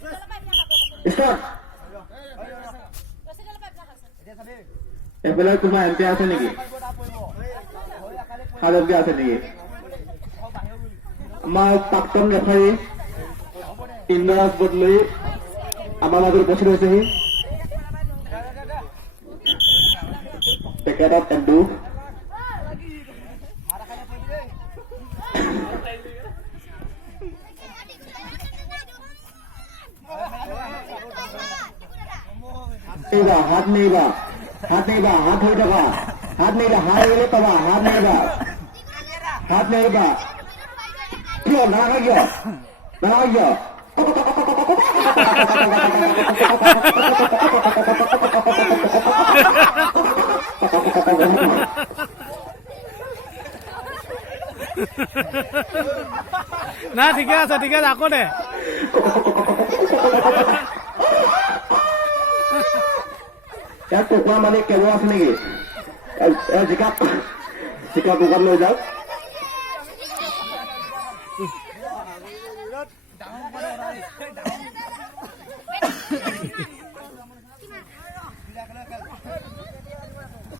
start এফালে তোমাৰ MP আছে নেকি হালধীয়া আছে নেকি আমাৰ প্ৰাক্তন ৰেফাৰী ইন্দ্ৰৰাজ বদলৈ আমাৰ মাজত উপস্থিত হৈছেহি তেখেতক এন্দু এইবাৰ হাত নেৰিবা হাত হৈ থকা হাত নেৰিবা হাত এৰিলে পাবা হাত নেৰিবা কিয় নালাগে না ঠিকে আছে আকৌ দে ইয়াত কুকুৰা মানে কেৱল আছে নেকি জিকা কুকুৰা লৈ যাওক